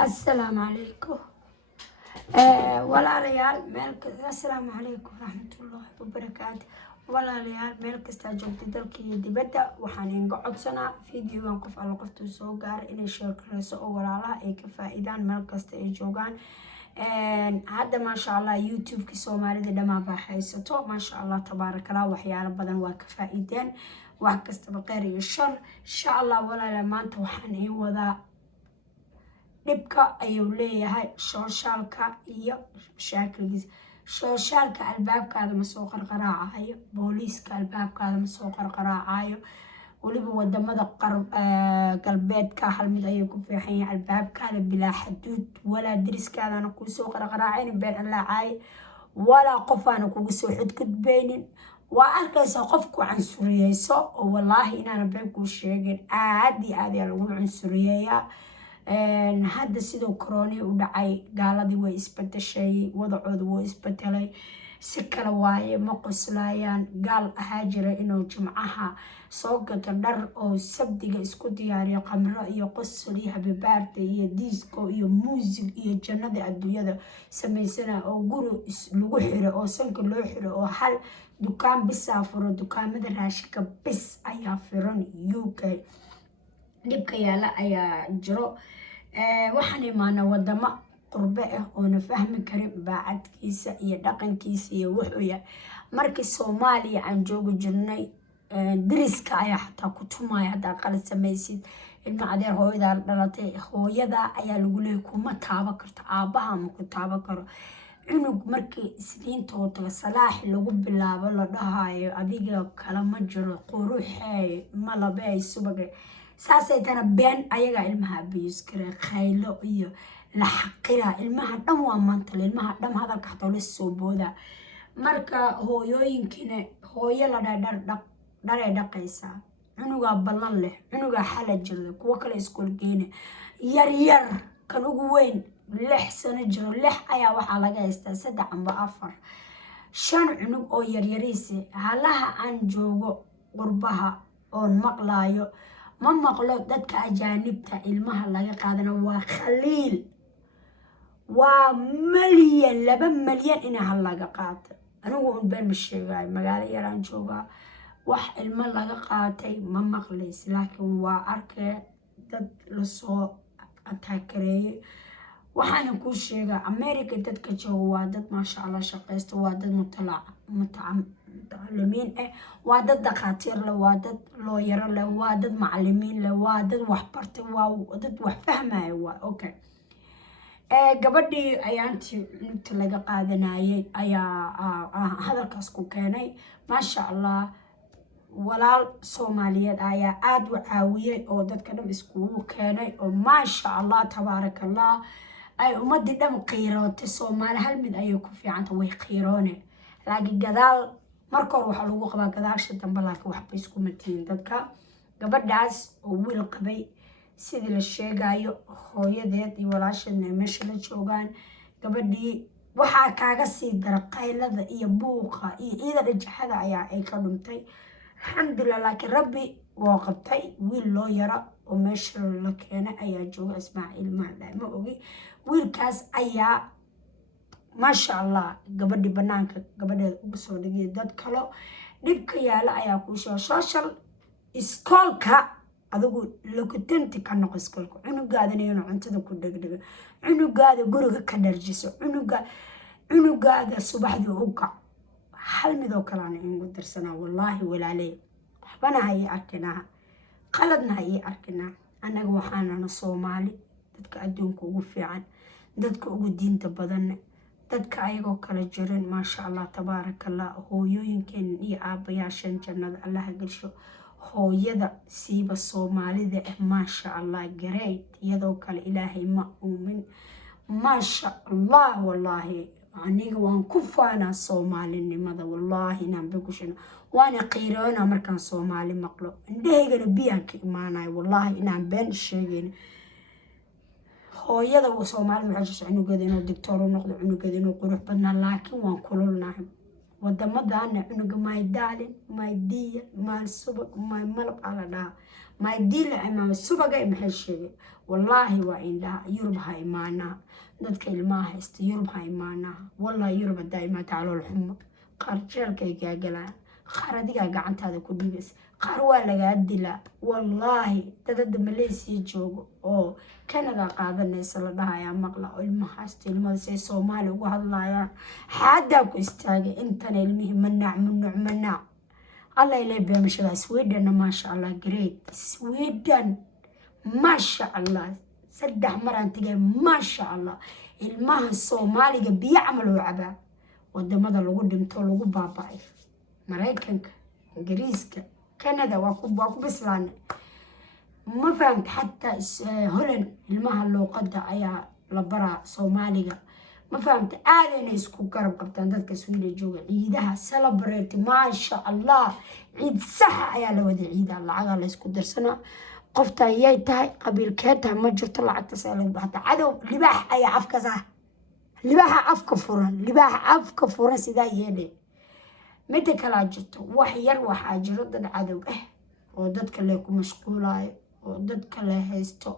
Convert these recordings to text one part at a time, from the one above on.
السلام عليكم. walaalayaal assalaamu calaykum waraxmatullaahi wabarakaatu. walaalayaal meel kastaa joogtay dalka iyo dibadda waxaan inga codsanaa fiidiyogan qof alla qoftuu soo gaaray inay sheekareyso oo walaalaha ay ka faa-iidaan meel kasta ay joogaan. hadda maasha allah youtube-ki soomaalida dhamaa baa haysato maasha allah tabaarakallah waxyaalo badan waa ka faa-iideen wax kastaba kheyr iyo shar insha allah. walaalayaal maanta waxaan ii wadaa dhibka ayuu leeyahay shooshaalka iyo mashaakilkiisa. shooshaalka albaabkaada ma soo qarqaraacayo, booliiska albaabkaada ma soo qarqaraacayo. weliba wadamada galbeedka hal mid ayuu ku fiican yahay, albaabkaada bilaa xaduud walaa deriskaadana kuu soo qarqaraacaynin been allaacaaye walaa qofaana kugu soo xadgudbaynin. waa arkaysaa qofku cansuriyeyso oo wallaahi inaana been kuu sheegin aad iyo aad ayaa lagu cansuriyeeyaa. hadda sidoo koroni u dhacay gaaladii way isbedeshay, wadacooda wuu isbedelay, si kale waaye ma qoslayaan. gaal ahaa jira inuu jimcaha soo gato dhar oo sabdiga isku diyaariyo qamro iyo qosol iyo habibaarta iyo disco iyo muusig iyo jannada adduunyada samaysana oo guri lagu xiro oo sanka loo xiro oo hal dukaan bisaa furo, dukaamada raashinka bis ayaa firan UK. dhibka yaala ayaa jiro. waxaan imaanaa wadamo qurbe ah oona fahmi karin baacadkiisa iyo dhaqankiisa iyo wuxuu yahay. markii soomaaliya aan joogi jirnay deriska ayaa xataa ku tumaya haddaa qalad samaysid. ilma adeer hooyadaa dhalatay, hooyadaa ayaa lagu leeyay kuma taabo karto, aabbaha ma ku taabo karo. cunug markii isniintoo taga salaaxi lagu bilaabo la dhahayo adiga kala ma jiro quruxey malabey subagay saasay tana been ayagaa ilmaha abiyus kare khaylo iyo la xaqira. ilmaha dhan waa mantal, ilmaha dhan hadalka xataa la soo booda. marka hooyooyinkina hooyo la dharay dhaqaysaa, cunugaa ballan leh, cunugaa xala jirda, kuwo kale iskool geena yaryar kan ugu weyn 6 sano jiro. 6 ayaa waxaa laga haystaa 3 amba 4 5 cunug oo yaryariisi. halaha aan joogo qurbaha oon maqlaayo ma maqlo dadka ajaanibta ilmaha laga qaadana waa khaliil, waa malyan 2 malyan ina hal laga qaato. anigu un been ma sheegayo, magaalo yaraan joogaa, wax ilmo laga qaatay ma maqlays, laakiin waa arkay dad lasoo ataakareeyay. waxaana kuu sheegaa America dadka jooga waa dad maasha allah shaqaysta, waa dad mutacalimiin ah, waa dad dhaqaatiir leh, waa dad looyaro leh, waa dad macalimiin leh, waa dad waxbartay, waa dad wax fahmaya. waa okay. gabadhii ayaantii cunugta laga qaadanayay ayaa hadalkaas ku keenay. maasha allah walaal soomaaliyeed ayaa aada u caawiyey oo dadka dhan iskugu keenay oo maasha allah tabaarakallah ay ummadii dhan qiirootay. soomaali hal mid ayay ku fiicanta, way qiiroone. laakiin gadaal marka hore waxaa lagu qabaa gadaasha dambe, laakiin waxba iskuma tihin dadka. gabadhaas oo wiil qabay sidii la sheegayo hooyadeed iyo walaasheedna meesha la joogaan. gabadhii waxaa kaaga sii dara qaylada iyo buuqa iyo ciida dhajaxada ayaa ay ka dhuntay. alxamdulillah laakiin rabbi waa qabtay. wiil loo yara oo meesha la keenay ayaa jooga, ismaaciil maadha ma ogi. wiilkaas ayaa maasha allah gabadhii banaanka gabadheeda ugu soo dhigay. dad kalo dhibka yaala ayaa kuu sheega social iskoolka adigu lokutanti ka noqo iskoolka. cunugaadana inuu cuntada ku dhegdhego, cunugaada guriga ka dharjiso, cunugaada subaxdii u kac. hal midoo kaleana ingu darsanaa wallaahi walaaley, waxbana hayay arkinaa, qaladna hayay arkinaa. annaga waxaanana Soomaali dadka adduunka ugu fiican, dadka ugu diinta badan, dadka ayagoo kala jirin maasha allah tabaarakallah. hooyooyinkeen iyo aabayaashan jannada allaha gasho. hooyada siiba soomaalida ah maasha allah gareyd, iyadoo kale ilaahay ma uumin maasha allah. wallaahi aniga waan ku faanaa soomaalinimada, wallaahi inaan bagushano waana qiiroona markaan soomaali maqlo. indhahaygana biyaan ka imaanayo wallaahi inaan been sheegayn. hooyada soomaalida waxay jeceshahay cunugeeda inuu doctor u noqdo, cunugeeda inuu qurux badnaa, laakiin waan kululnahay. wadamadaana cunuga my darling, my dear, my subag, my malab ala dhaha. my dear ama subagay maxay sheegay wallaahi waa indhaha yurub ha imaanaa dadka ilmaha haysta yurub ha imaanaa wallahi yurub haddaa imaata calool xumo qaar jeelkay gaagalaan qaar adigaa gacantaada ku dhiibas qaar waa lagaa dilaa wallaahi dad hadda Malaysia joogo oo Canada qaadanaysa la dhahayaa maqla oo ilmaha haysta ilmaha say Soomaali ugu hadlayaan xaadaa ku istaagay intan ilmihii manaac الله يلي بمشي سويدن ما شاء الله great سويدن ما شاء الله سدح مرة تجي ما شاء الله المها الصومالي بيعملوا عبا ودم هذا لو قدم تولو باباي مريكنك إنجليزك كندا واكو بسلان ما فهمت حتى هولن المها لو قد عيا لبرا صومالي ما فهمت آذن يسكو كرب قبطان دادك سويلي جوغا عيدها سلبريت ما شاء الله عيد صح يا لودي عيد الله عقال يسكو درسنا قفتا يايتاي قبيل كيتها ما جرت الله عدت سألين حتى عدو لباح أي عفك صح لباح عفك فرن لباح عفك فرن سيدا يلي متى كلا جرتو وحي يروح عجرو داد عدو ودادك اللي يكون مشغولاي ودادك اللي هيستو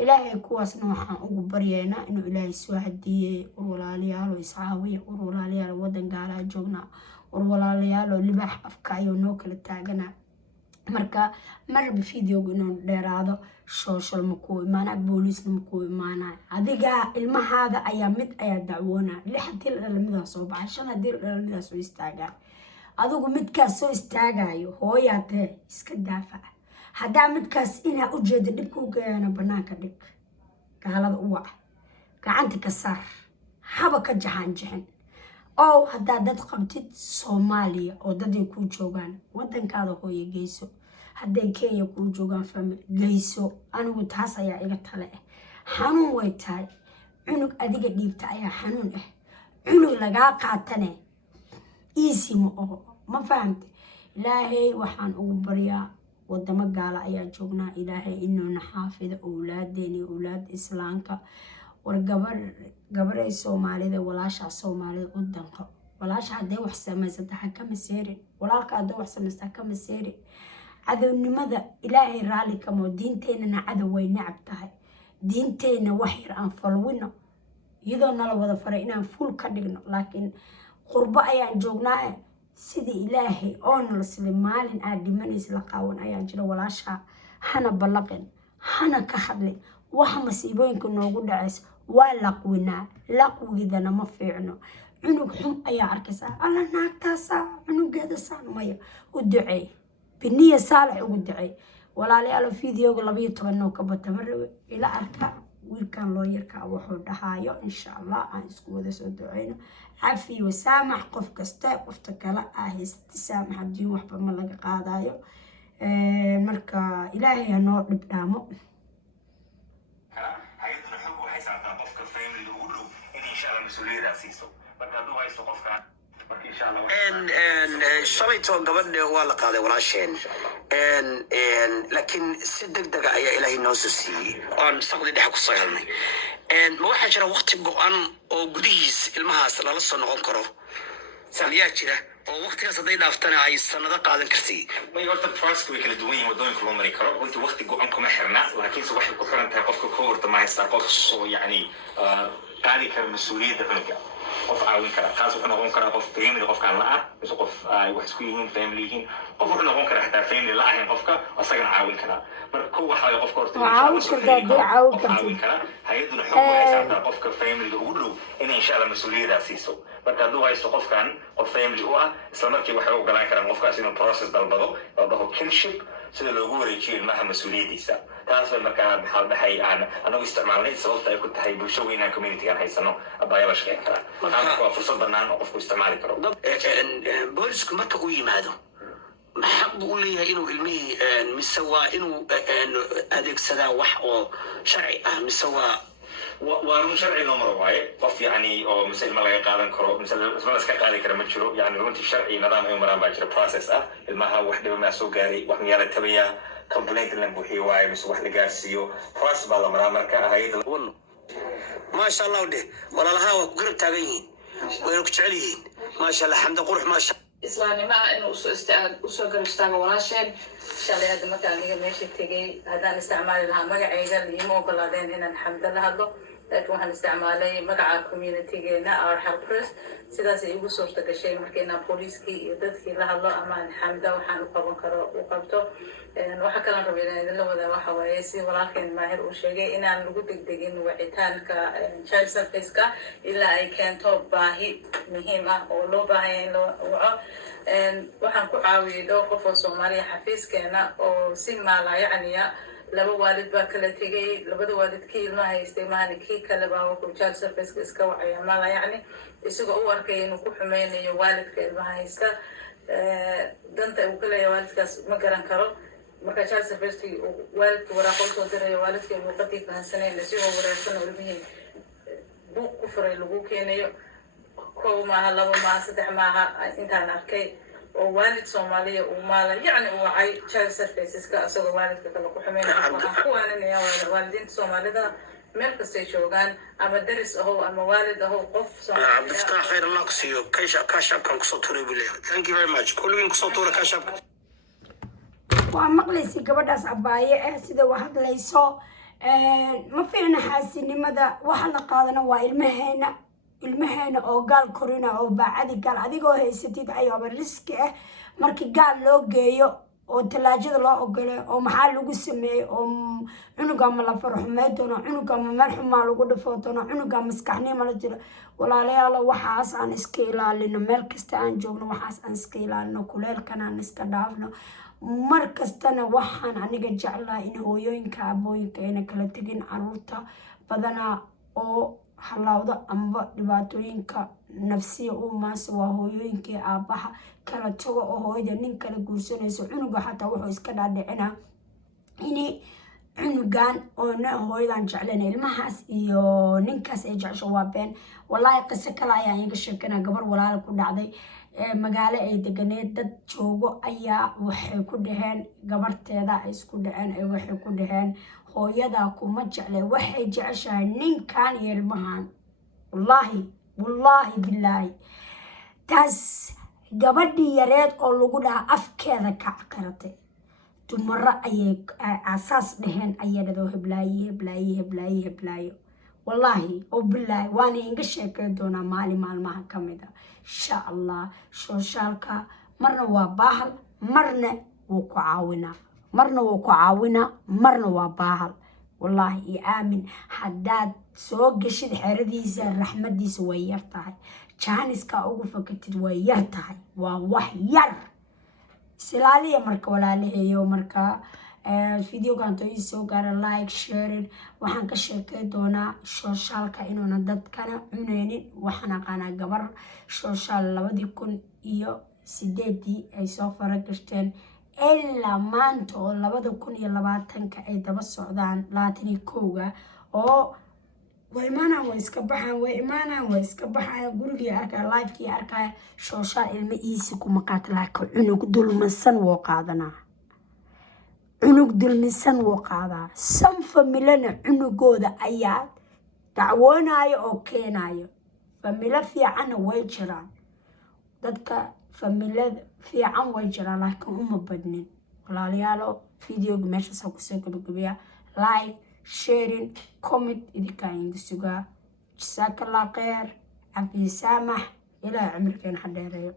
إلهي كواسنا waxaan ugu baryeena inuu Ilaahay soo hadiyay walaalayaal oo iscaawiyo walaalayaal wadan gaar ah joogna walaalayaal oo libax afka ayo noo kala taagana marka marba fiidiyooga inuu dheeraado social ma ku imaana booliisna ma ku imaana adiga ilmahaada ayaa mid ayaa dacwoona 6 dil dhalmada soo baxay 5 dil dhalmada soo istaaga adigu midkaas soo istaagayo hooyade iska daafac haddaa midkaas inaa u jeedo dhibka u geeyana banaanka dhig gaalada u wac gacanta ka saar haba ka jaxan oo haddaa dad qabtid Soomaaliya oo daday ku joogaan wadankaada hooyo geyso hadday Kenya ku joogaan family geyso anigu taas ayaa iga tale xanuun way tahay cunug adiga dhiibta ayaa xanuun cunug lagaa qaatane easy ma fahamte ilaahay waxaan ugu baryaa wadamo gaala ayaa joognaa ilaahay inuu naxaafido awlaadeena awlaad islaamka war gabaray Soomaalida walaasha Soomaalida u danqo walaasha haday wax sameysata kama seerin walaalka haday wax sameysata kama seerin cadownimada ilaahay raali kama diinteena cadow way nacab tahay diinteena wax yar aan falwino iyadoo nala wada faray inaan fuul ka dhigno laakiin qurbo ayaan joognaa sidii ilaahay oo nala maalin aad dhimanaysa la qaawan ayaa jira walaasha hana balaqin hana ka hadlin wax masiibooyinka noogu dhacays waa laqwinaa laqwigidana ma fiicno cunug xum ayaa arkaysaa alla naagtaasa cunugeeda saanmaya u duceey biniya saalax ugu duceey walaalayaal fiidiyooga 12 noo ka bata marwe ila arka wiilkan loo yarka wuxuu dhahaayo insha Allah aan isku wada soo duceeyno عفي وسامح قف كستا قف تكلا استسامح دي وحبا ما لقى قادايو مركا إلهي هنو نبدامو هيدنا حب وحيس عطا قف كفايم اللي يقولوا إن شاء الله مسؤولية راسيسو مركا دو هايسو قف كان مركا إن شاء الله شريتو قبل ولا قاضي ولا شين لكن صدق دقا يا إلهي نوسسي أنا استقضي دي حكو صيغلني ما waxaa jira waqti go'an oo gudihiis ilmahaas lala soo noqon karo saliyaa jira oo waqtigaas haday dhaaftana ay sanado qaadan kartay ma yorta process way kala duwan yihiin wadooyinka loo mari karo inta waqti go'an kuma xirna laakiin se waxay ku xiran tahay qofka ka horta ma haysta qof soo yani qaadi kara mas'uuliyadda cunugga qof caawin kara taas wuxuu noqon karaa qof family qofkaan la ah mise qof ay wax isku yihiin family yihiin qof wuxuu noqon karaa xataa family la ahayn qofka asagana caawin karaa marka ku waxa ay qofka horta caawin kara hay'aduna xog waxay saartaa qofka family ugu dhow in insha Allah mas'uuliyadda siiso marka hadduu haysto qofkan qof family u ah isla markii waxay u ogolaan karaan qofkaas inuu process dalbado oo dhaho kinship sida loogu wareejiyo ilmaha mas'uuliyadiisa taas markaa maxaa dhahay aan anagu isticmaalnay sababta ay ku tahay bulsho weynaan community aan haysano abaayaba shaqeyn kara marka waa fursad bannaan oo qofku isticmaali karo boolisku marka uu yimaado maxaa uu leeyahay inuu ilmihii mise waa inuu adeegsadaa wax oo sharci ah mise waa sharci loo maro waaye qof yani oo mise ilma laga qaadan karo mise isma la iska qaadi kara ma jiro yani runtii sharci nidaam ay maraan baa jira process ah ilmaha wax dhiba maa soo gaaray wax miyaa la tabayaa complaint la buuxiyo waaye mise wax la gaarsiiyo process baa la maraa marka hay'adda ما شاء الله وده ولا لها وقرب تابعين وينك تعليين ما شاء الله حمد قروح ما شاء islaamnimo ah inuu usoo garab istaago walaasheen. Shalay hadda marka aniga meesha tegay haddaan isticmaali lahaa magacayga liima ogolaadeen inaan xamda la hadlo, laakiin waxaan isticmaalay magaca communitygeena our helpers. sidaas ay igu suurta gashay marka inaan booliiskii iyo dadkii la hadlo ama aan xamda waxaan u qaban karo u qabto. waxa kale rabay inaan idinla wadaa waxa waaye si walaalkeen Maahir uu sheegay inaan lagu degdegin wicitaanka child service-ka ilaa ay keento baahi muhiim ah oo loo baahan yahay in la waco. waxaan ku caawiyay dhowr qof oo Soomaaliya xafiiskeena oo si maalayacniya laba waalid baa kala tegay, labada waalidkii ilmaha haystay maana kii kale baa wuxuu child service iska wacaya maalayacni isagoo u arkay inuu ku xumeynayo waalidka ilmaha haysta. danta uu ka leeyahay waalidkaas ma garan karo. marka child service waalidka waraaqo soo dirayo waalidka muuqatii fahansaneen isagoo wareersan oo ilmihii buuq ku furay lagu keenayo. kow maaha, laba maaha, saddex maaha intaan arkay oo waalid Soomaaliya uu maalayacni uu wacay child serviceska asagoo waalidka kale ku xumeynayo. waxaan ku waaninayaa waalidiinta Soomaalida meel kastay joogaan ama daris ahow ama waalid ahow qof عبد الفتاح خير الله كسيو كاشاب كان كسو توري بليه. Thank you very much. كلين كسو توري كاشاب. waa maqlaysi gabadhaas abaaye sida u hadlayso. ma fiicna xaasinimada. waxa la qaadana waa ilmaheena oo gaal korina oo baacadi gaal adigoo haysatid ayaaba riski ah markii gaal loo geeyo oo talaajada loo ogolay oo maxaa lagu sameeyay oo cunuga ma la farxumeey doono, cunuga ma meel xumaa lagu dhifo doono, cunuga maskaxnimo la jiro. walaalayaal waxaas aan iska ilaalino, meel kasta aan joogno waxaas aan iska ilaalino, kuleelkan aan iska dhaafno. mar kastana waxaan aniga jeclahay in hooyooyinka abooyinka ayna kala tegin caruurta badanaa oo halawda amba dhibaatooyinka nafsiya u maasa waa hooyooyinkii aabaha kala tago oo hooyada nin kala guursanayso. cunuga xataa wuxuu iska dhaadhicinaa inay cunugan oo hooyadan jeclan ilmahaas iyo ninkaas ay jecesho waa been. wallaahi qiso kale ayaan iga sheekanaa. gabar walaala ku dhacday magaalo ay deganeed dad joogo ayaa waxay ku dhaheen gabarteeda ay isku dhaceen waxay ku dhaheen hooyadaa kuma jecle, waxay jeceshahay ninkan iyo ilmahan. wallaahi bilaahi taas gabadhii yareed oo lagu dhaha afkeeda ka caqiratay dumaro ayay asaas dhaheen ayadhadoo heblaayo. wallaahi oo bilaahi waana inga sheekay doonaa maalin maalmaha ka mid a insha allah. shooshaalka marna waa baahal marna wuu ku caawinaa, marna waa baahal. wallaahi iyo aamin haddaad soo gashid xeradiisa raxmadiisa way yar tahay, jaaniska ugu fakatid way yar tahay, waa wax yar. isilaaliya marka walaalaheeyo. marka videogan too ii soo gaara like sharing. waxaan ka sheekay doonaa shooshaalka inuuna dadkana cuneynin. waxaan aqaanaa gabar shooshaal 2008 ay soo faragashteen ilaa maanta oo 2020 ay daba socdaan 21 oo way imaanaan way iska baxaan gurigii arkaya live-kii arkaya shooshaal ilmo iisi kuma qaata laakiin cunug dulmansan woo qaadaa. san familana cunugooda ayaa dacwoonayo oo keenayo. familo fiicanna way jiraan, dadka familada fiican way jiraan laakiin uma badnin. walaalayaalo videoga meeshaas kusoo gabagabeeya. like sharing comment idinkaa inga sugaa. jazakallah khayr. cafi saamax ilaahay cimrigeena ha dheereeyo.